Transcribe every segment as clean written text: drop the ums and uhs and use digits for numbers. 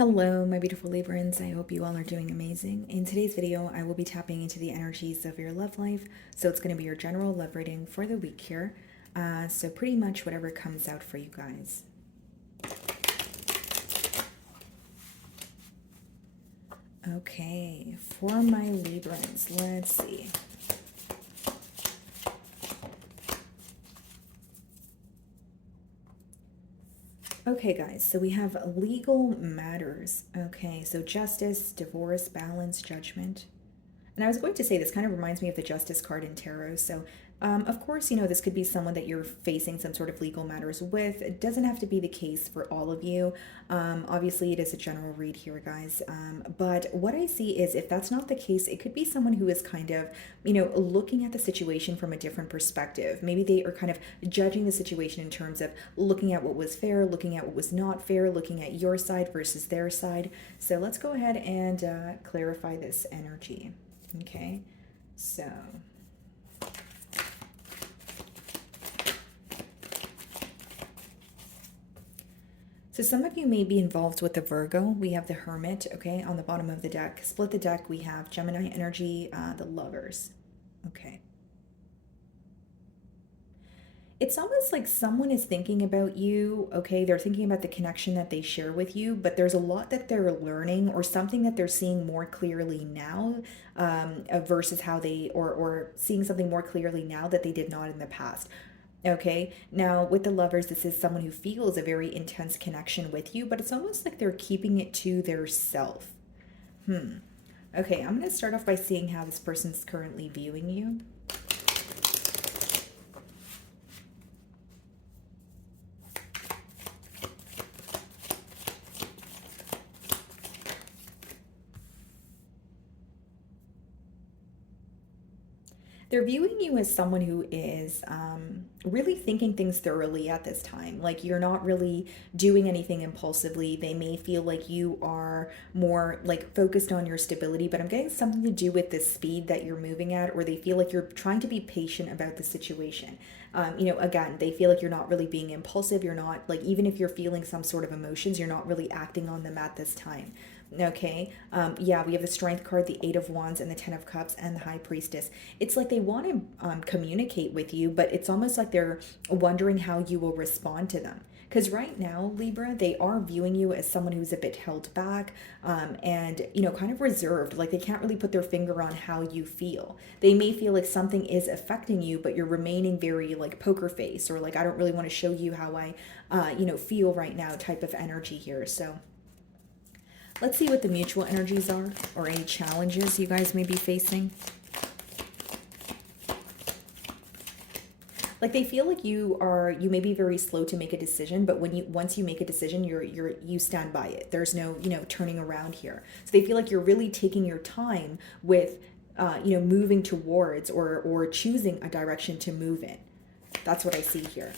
Hello, my beautiful Librans. I hope you all are doing amazing. In today's video, I will be tapping into the energies of your love life. So it's going to be your general love reading for the week here. So pretty much whatever comes out for you guys. Okay, for my Librans, let's see. Okay, guys, so we have legal matters. Okay, so justice, divorce, balance, judgment. And I was going to say this kind of reminds me of the Justice card in tarot. So, of course, this could be someone that you're facing some sort of legal matters with. It doesn't have to be the case for all of you. Obviously, it is a general read here, guys. But what I see is if that's not the case, it could be someone who is kind of, looking at the situation from a different perspective. Maybe they are kind of judging the situation in terms of looking at what was fair, looking at what was not fair, looking at your side versus their side. So let's go ahead and clarify this energy. Okay, so some of you may be involved with the Virgo. We have the Hermit, okay, on the bottom of the deck. Split the deck, we have Gemini energy, the Lovers. Okay. It's almost like someone is thinking about you, okay? They're thinking about the connection that they share with you, but there's a lot that they're learning or something that they're seeing more clearly now versus how they, or seeing something more clearly now that they did not in the past. Okay, now with the Lovers, this is someone who feels a very intense connection with you, but it's almost like they're keeping it to their self. Okay, I'm going to start off by seeing how this person's currently viewing you. They're viewing you as someone who is really thinking things thoroughly at this time. Like you're not really doing anything impulsively. They may feel like you are more like focused on your stability, but I'm getting something to do with the speed that you're moving at, or they feel like you're trying to be patient about the situation. Again, they feel like you're not really being impulsive. You're not like, even if you're feeling some sort of emotions, you're not really acting on them at this time. Okay. Yeah, we have the Strength card, the Eight of Wands, and the Ten of Cups, and the High Priestess. It's like they want to communicate with you, but it's almost like they're wondering how you will respond to them. Because right now, Libra, they are viewing you as someone who's a bit held back and, kind of reserved. Like they can't really put their finger on how you feel. They may feel like something is affecting you, but you're remaining very like poker face or like, I don't really want to show you how I, feel right now type of energy here. So let's see what the mutual energies are or any challenges you guys may be facing. Like they feel like you may be very slow to make a decision, but once you make a decision, you stand by it. There's no, turning around here. So they feel like you're really taking your time with moving towards or choosing a direction to move in. That's what I see here.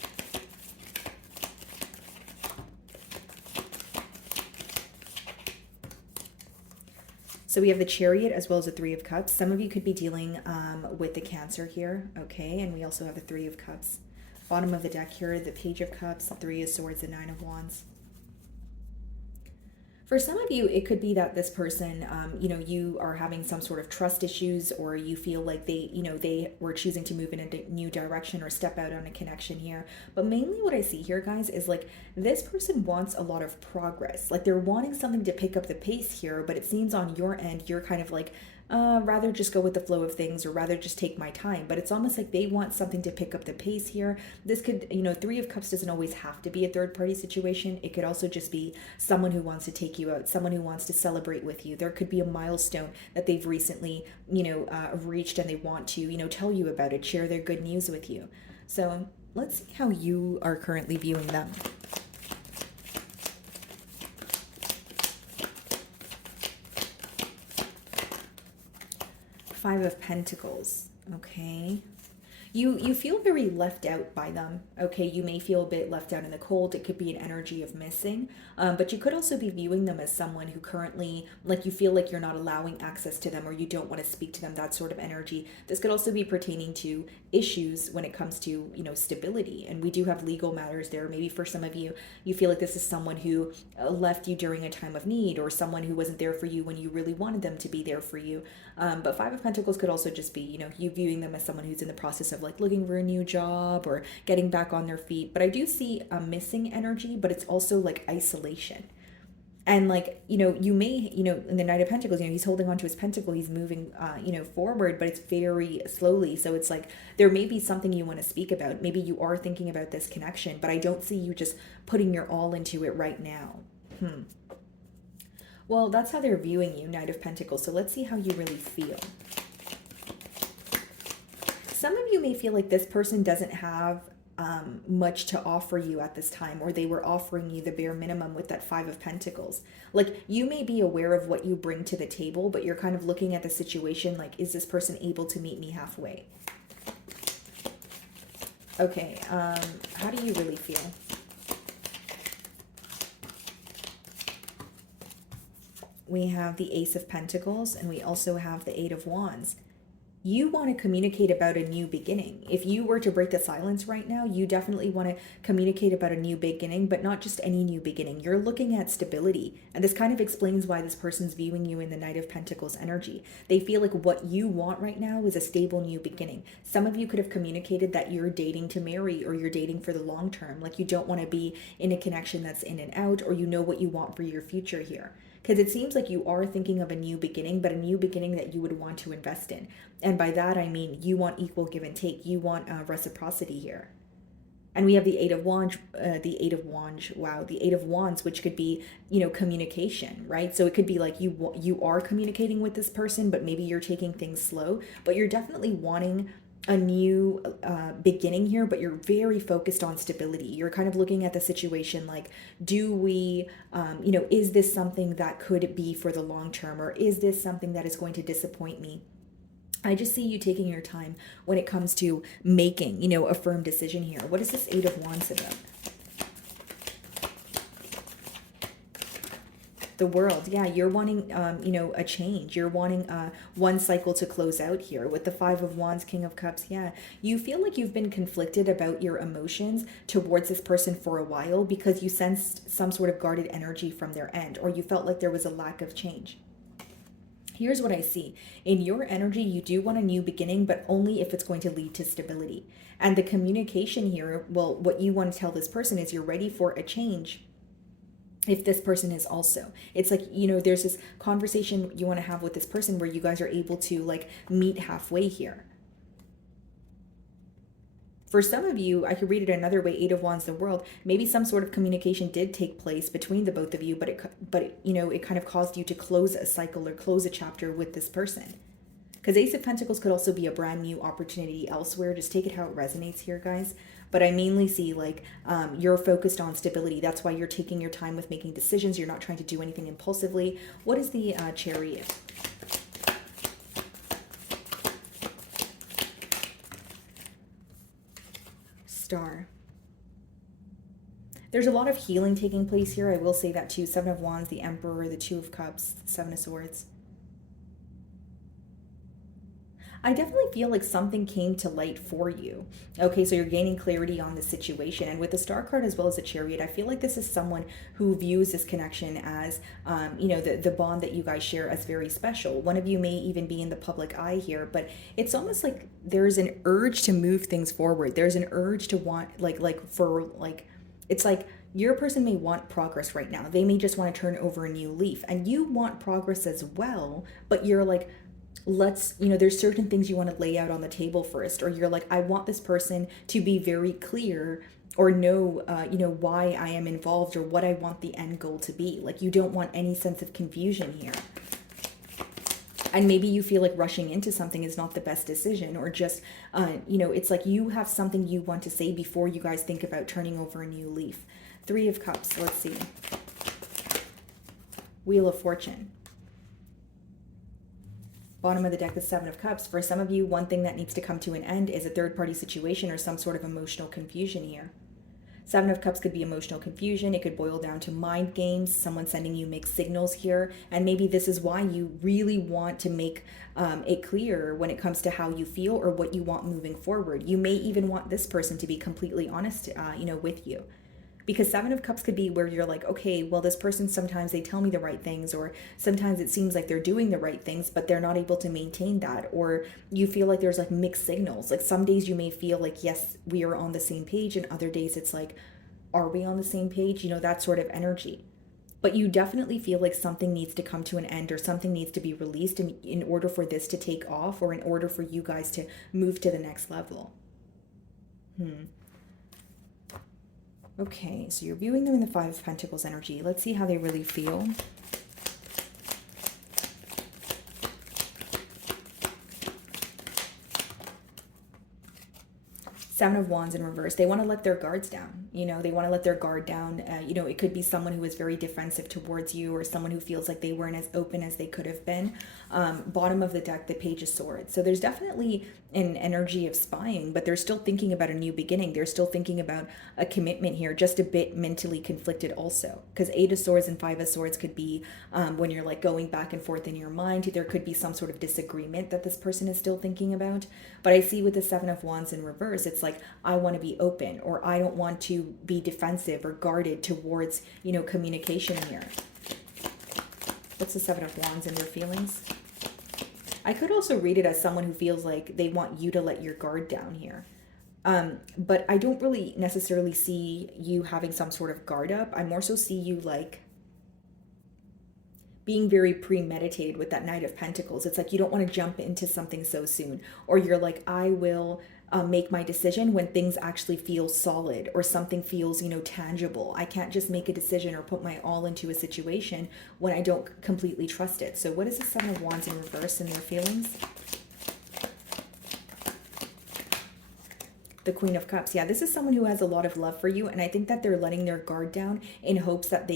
So we have the Chariot as well as the Three of Cups. Some of you could be dealing with the Cancer here, okay? And we also have the Three of Cups. Bottom of the deck here, the Page of Cups, the Three of Swords, the Nine of Wands. For some of you, it could be that this person, you are having some sort of trust issues, or you feel like they were choosing to move in a new direction or step out on a connection here. But mainly what I see here, guys, is like this person wants a lot of progress. Like they're wanting something to pick up the pace here, but it seems on your end, you're kind of like, rather just go with the flow of things or rather just take my time. But it's almost like they want something to pick up the pace here. This could, Three of Cups doesn't always have to be a third party situation. It could also just be someone who wants to take you out, someone who wants to celebrate with you. There could be a milestone that they've recently, reached and they want to, tell you about it, share their good news with you. So let's see how you are currently viewing them. Five of Pentacles, okay? You feel very left out by them. Okay, you may feel a bit left out in the cold. It could be an energy of missing, but you could also be viewing them as someone who currently, like, you feel like you're not allowing access to them, or you don't want to speak to them. That sort of energy. This could also be pertaining to issues when it comes to, stability. And we do have legal matters there. Maybe for some of you, you feel like this is someone who left you during a time of need, or someone who wasn't there for you when you really wanted them to be there for you. But Five of Pentacles could also just be, you viewing them as someone who's in the process of like looking for a new job or getting back on their feet. But I do see a missing energy, but it's also like isolation. And like, you may, in the Knight of Pentacles, he's holding on to his pentacle, he's moving, forward, but it's very slowly. So it's like, there may be something you want to speak about. Maybe you are thinking about this connection, but I don't see you just putting your all into it right now. Well, that's how they're viewing you, Knight of Pentacles. So let's see how you really feel. Some of you may feel like this person doesn't have much to offer you at this time, or they were offering you the bare minimum with that Five of Pentacles. Like, you may be aware of what you bring to the table, but you're kind of looking at the situation like, is this person able to meet me halfway? Okay, how do you really feel? We have the Ace of Pentacles, and we also have the Eight of Wands. You want to communicate about a new beginning. If you were to break the silence right now, you definitely want to communicate about a new beginning, but not just any new beginning. You're looking at stability. And this kind of explains why this person's viewing you in the Knight of Pentacles energy. They feel like what you want right now is a stable new beginning. Some of you could have communicated that you're dating to marry, or you're dating for the long term. Like, you don't want to be in a connection that's in and out, or you know what you want for your future here. Because it seems like you are thinking of a new beginning, but a new beginning that you would want to invest in. And by that, I mean, you want equal give and take. You want reciprocity here. And we have the Eight of Wands, the Eight of Wands, which could be, communication, right? So it could be like you are communicating with this person, but maybe you're taking things slow, but you're definitely wanting a new beginning here, but you're very focused on stability. You're kind of looking at the situation like, do we, is this something that could be for the long term, or is this something that is going to disappoint me? I just see you taking your time when it comes to making, a firm decision here. What is this Eight of Wands about? The World. Yeah, you're wanting, a change. You're wanting one cycle to close out here with the Five of Wands, King of Cups. Yeah, you feel like you've been conflicted about your emotions towards this person for a while because you sensed some sort of guarded energy from their end, or you felt like there was a lack of change. Here's what I see. In your energy, you do want a new beginning, but only if it's going to lead to stability. And the communication here, well, what you want to tell this person is you're ready for a change. If this person is also, it's like, there's this conversation you want to have with this person where you guys are able to like meet halfway here. For some of you, I could read it another way, Eight of Wands, the World. Maybe some sort of communication did take place between the both of you, but it kind of caused you to close a cycle or close a chapter with this person. Because Ace of Pentacles could also be a brand new opportunity elsewhere. Just take it how it resonates here, guys. But I mainly see like you're focused on stability. That's why you're taking your time with making decisions. You're not trying to do anything impulsively. What is the Chariot? Star. There's a lot of healing taking place here. I will say that too. Seven of Wands, the Emperor, the Two of Cups, Seven of Swords. I definitely feel like something came to light for you. Okay, so you're gaining clarity on the situation. And with the Star card as well as the Chariot, I feel like this is someone who views this connection as, the bond that you guys share as very special. One of you may even be in the public eye here, but it's almost like there's an urge to move things forward. There's an urge to want, it's like your person may want progress right now. They may just want to turn over a new leaf. And you want progress as well, but you're like, there's certain things you want to lay out on the table first, or you're like, I want this person to be very clear or know, why I am involved or what I want the end goal to be. Like, you don't want any sense of confusion here. And maybe you feel like rushing into something is not the best decision, or just, it's like you have something you want to say before you guys think about turning over a new leaf. Three of Cups, let's see. Wheel of Fortune. Bottom of the deck, the Seven of Cups. For some of you, one thing that needs to come to an end is a third party situation or some sort of emotional confusion here. Seven of Cups could be emotional confusion. It could boil down to mind games, someone sending you mixed signals here. And maybe this is why you really want to make it clear when it comes to how you feel or what you want moving forward. You may even want this person to be completely honest, with you. Because Seven of Cups could be where you're like, okay, well, this person, sometimes they tell me the right things, or sometimes it seems like they're doing the right things, but they're not able to maintain that. Or you feel like there's like mixed signals. Like some days you may feel like, yes, we are on the same page. And other days it's like, are we on the same page? That sort of energy. But you definitely feel like something needs to come to an end or something needs to be released in order for this to take off or in order for you guys to move to the next level. Okay, so you're viewing them in the Five of Pentacles energy. Let's see how they really feel. Seven of Wands in reverse. They want to let their guards down. They want to let their guard down. It could be someone who is very defensive towards you or someone who feels like they weren't as open as they could have been. Bottom of the deck, the Page of Swords. So there's definitely an energy of spying, but they're still thinking about a new beginning. They're still thinking about a commitment here, just a bit mentally conflicted also. Because Eight of Swords and Five of Swords could be when you're like going back and forth in your mind. There could be some sort of disagreement that this person is still thinking about. But I see with the Seven of Wands in reverse, it's like, I want to be open, or I don't want to be defensive or guarded towards, communication here. What's the Seven of Wands in their feelings? I could also read it as someone who feels like they want you to let your guard down here. But I don't really necessarily see you having some sort of guard up. I more so see you like being very premeditated with that Knight of Pentacles. It's like you don't want to jump into something so soon. Or you're like, I will make my decision when things actually feel solid or something feels, tangible. I can't just make a decision or put my all into a situation when I don't completely trust it. So what is the Seven of Wands in reverse in their feelings? The Queen of Cups. Yeah, this is someone who has a lot of love for you, and I think that they're letting their guard down in hopes that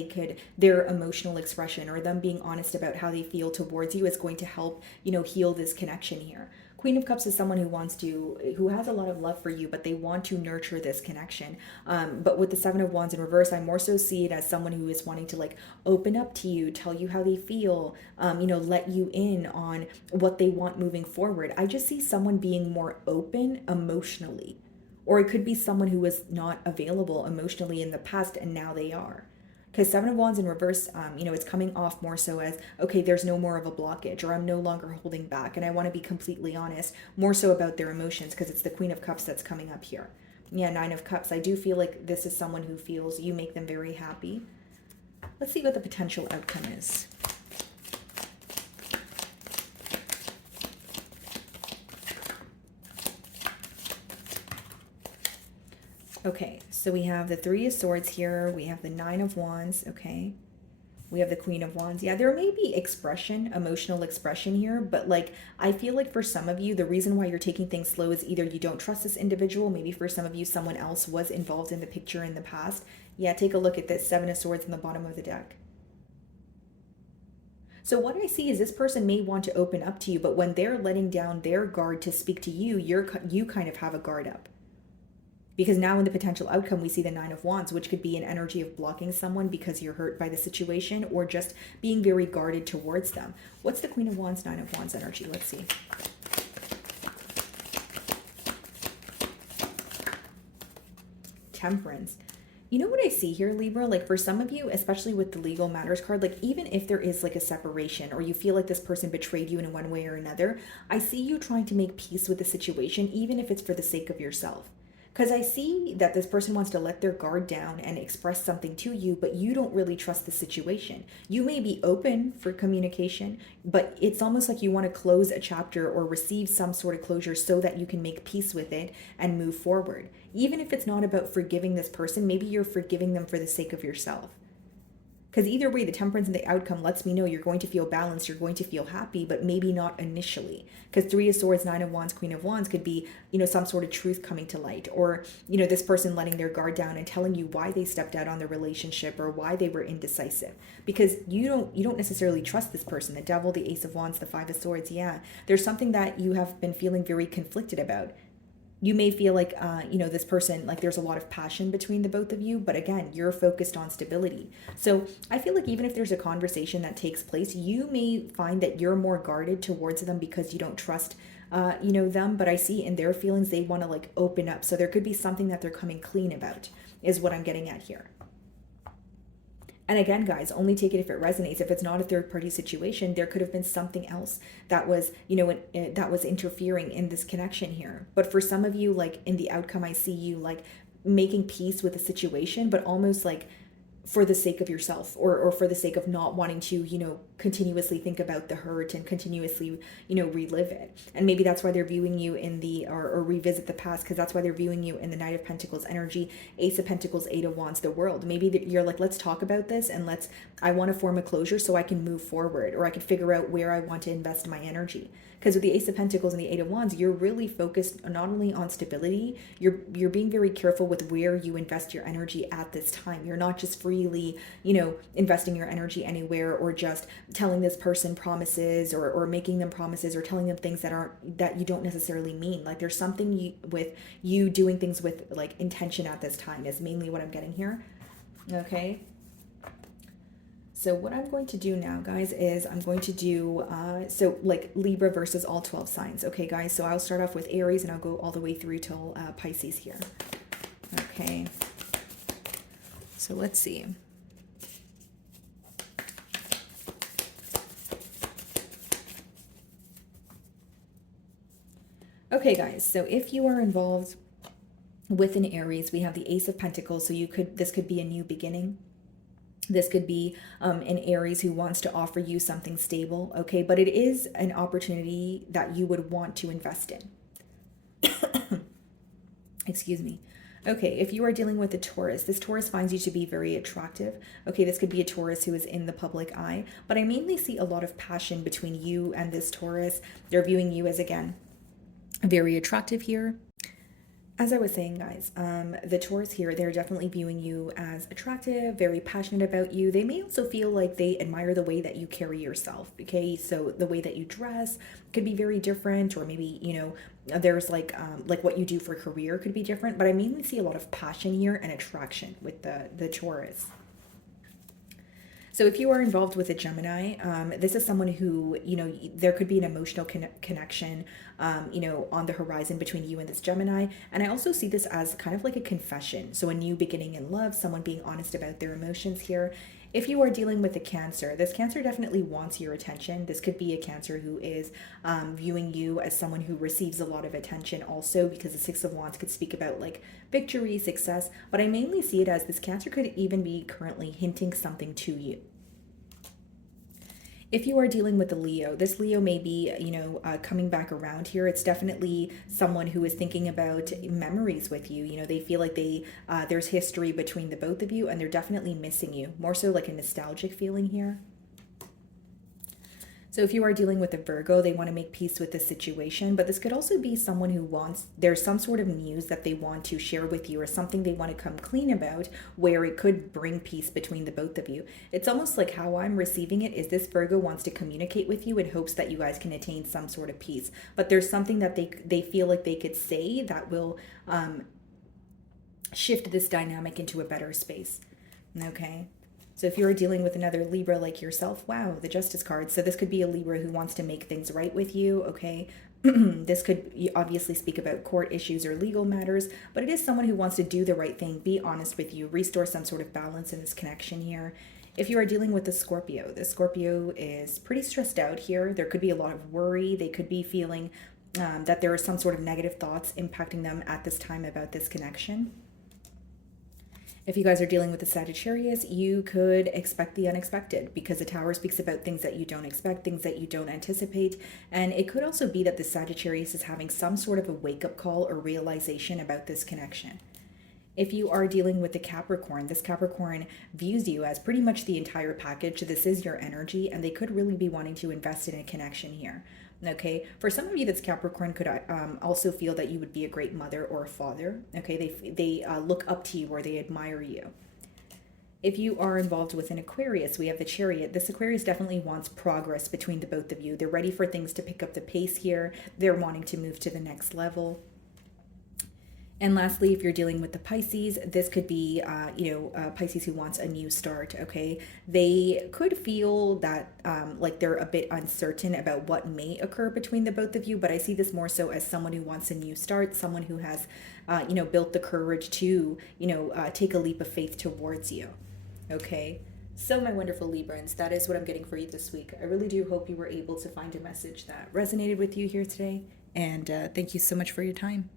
their emotional expression or them being honest about how they feel towards you is going to help, heal this connection here. Queen of Cups is someone who has a lot of love for you, but they want to nurture this connection. But with the Seven of Wands in reverse, I more so see it as someone who is wanting to like open up to you, tell you how they feel, let you in on what they want moving forward. I just see someone being more open emotionally. Or it could be someone who was not available emotionally in the past and now they are. Because Seven of Wands in reverse, it's coming off more so as, okay, there's no more of a blockage, or I'm no longer holding back. And I want to be completely honest, more so about their emotions, because it's the Queen of Cups that's coming up here. Yeah, Nine of Cups. I do feel like this is someone who feels you make them very happy. Let's see what the potential outcome is. Okay, so we have the Three of Swords here. We have the Nine of Wands, okay. We have the Queen of Wands. Yeah, there may be emotional expression here, but like, I feel like for some of you, the reason why you're taking things slow is either you don't trust this individual. Maybe for some of you, someone else was involved in the picture in the past. Yeah, take a look at this Seven of Swords in the bottom of the deck. So what I see is this person may want to open up to you, but when they're letting down their guard to speak to you, you kind of have a guard up. Because now in the potential outcome, we see the Nine of Wands, which could be an energy of blocking someone because you're hurt by the situation, or just being very guarded towards them. What's the Queen of Wands, Nine of Wands energy? Let's see. Temperance. You know what I see here, Libra? Like for some of you, especially with the legal matters card, like even if there is like a separation or you feel like this person betrayed you in one way or another, I see you trying to make peace with the situation, even if it's for the sake of yourself. Because I see that this person wants to let their guard down and express something to you, but you don't really trust the situation. You may be open for communication, but it's almost like you want to close a chapter or receive some sort of closure so that you can make peace with it and move forward. Even if it's not about forgiving this person, maybe you're forgiving them for the sake of yourself. Because either way, the temperance and the outcome lets me know you're going to feel balanced, you're going to feel happy, but maybe not initially. Because Three of Swords, Nine of Wands, Queen of Wands could be, some sort of truth coming to light, or, this person letting their guard down and telling you why they stepped out on the relationship or why they were indecisive. Because you don't necessarily trust this person. The Devil, the Ace of Wands, the Five of Swords, yeah. There's something that you have been feeling very conflicted about. You may feel like this person, like there's a lot of passion between the both of you, but again, you're focused on stability. So I feel like even if there's a conversation that takes place, you may find that you're more guarded towards them because you don't trust them. But I see in their feelings they want to like open up, so there could be something that they're coming clean about, is what I'm getting at here. And again, guys, only take it if it resonates. If it's not a third party situation, there could have been something else that was, that was interfering in this connection here. But for some of you, like in the outcome, I see you like making peace with the situation, but almost like for the sake of yourself, or for the sake of not wanting to, continuously think about the hurt and continuously, relive it. And maybe that's why they're viewing you in the, or revisit the past, because that's why they're viewing you in the Knight of Pentacles energy, Ace of Pentacles, Eight of Wands, the World. Maybe you're like, let's talk about this and I want to form a closure so I can move forward, or I can figure out where I want to invest my energy. Because with the Ace of Pentacles and the Eight of Wands, you're really focused not only on stability, you're being very careful with where you invest your energy at this time. You're not just freely, investing your energy anywhere, or just telling this person promises, or making them promises, or telling them things that you don't necessarily mean. Like there's something with you doing things with like intention at this time is mainly what I'm getting here. Okay. So what I'm going to do now, guys, is I'm going to do, so like Libra versus all 12 signs. Okay, guys, so I'll start off with Aries and I'll go all the way through till Pisces here. Okay. So let's see. Okay, guys, so if you are involved with an Aries, we have the Ace of Pentacles. So this could be a new beginning. This could be an Aries who wants to offer you something stable, okay? But it is an opportunity that you would want to invest in. Excuse me. Okay, if you are dealing with a Taurus, this Taurus finds you to be very attractive. Okay, this could be a Taurus who is in the public eye, but I mainly see a lot of passion between you and this Taurus. They're viewing you as, again, very attractive here. As I was saying, guys, the Taurus here, they're definitely viewing you as attractive, very passionate about you. They may also feel like they admire the way that you carry yourself, okay? So the way that you dress could be very different, or maybe, there's like what you do for career could be different, but I mainly see a lot of passion here and attraction with the Taurus. So if you are involved with a Gemini, this is someone who, there could be an emotional connection, on the horizon between you and this Gemini. And I also see this as kind of like a confession. So a new beginning in love, someone being honest about their emotions here. If you are dealing with a Cancer, this Cancer definitely wants your attention. This could be a Cancer who is viewing you as someone who receives a lot of attention also, because the Six of Wands could speak about like victory, success. But I mainly see it as this Cancer could even be currently hinting something to you. If you are dealing with a Leo, this Leo may be, coming back around here. It's definitely someone who is thinking about memories with you. They feel like there's history between the both of you, and they're definitely missing you. More so like a nostalgic feeling here. So if you are dealing with a Virgo, they want to make peace with the situation, but this could also be someone who there's some sort of news that they want to share with you, or something they want to come clean about, where it could bring peace between the both of you. It's almost like how I'm receiving it is this Virgo wants to communicate with you in hopes that you guys can attain some sort of peace. But there's something that they feel like they could say that will shift this dynamic into a better space. Okay. So if you're dealing with another Libra like yourself, wow, the Justice card. So this could be a Libra who wants to make things right with you, okay? This could obviously speak about court issues or legal matters, but it is someone who wants to do the right thing, be honest with you, restore some sort of balance in this connection here. If you are dealing with the Scorpio is pretty stressed out here. There could be a lot of worry. They could be feeling that there are some sort of negative thoughts impacting them at this time about this connection. If you guys are dealing with the Sagittarius, you could expect the unexpected, because the Tower speaks about things that you don't expect, things that you don't anticipate. And it could also be that the Sagittarius is having some sort of a wake-up call or realization about this connection. If you are dealing with the Capricorn, this Capricorn views you as pretty much the entire package. This is your energy, and they could really be wanting to invest in a connection here. Okay, for some of you, that's Capricorn could also feel that you would be a great mother or a father. Okay, they look up to you or they admire you. If you are involved with an Aquarius, we have the Chariot. This Aquarius definitely wants progress between the both of you. They're ready for things to pick up the pace here. They're wanting to move to the next level. And lastly, if you're dealing with the Pisces, this could be, Pisces who wants a new start, okay? They could feel that like they're a bit uncertain about what may occur between the both of you, but I see this more so as someone who wants a new start, someone who has, built the courage to, take a leap of faith towards you, okay? So, my wonderful Librans, that is what I'm getting for you this week. I really do hope you were able to find a message that resonated with you here today, and thank you so much for your time.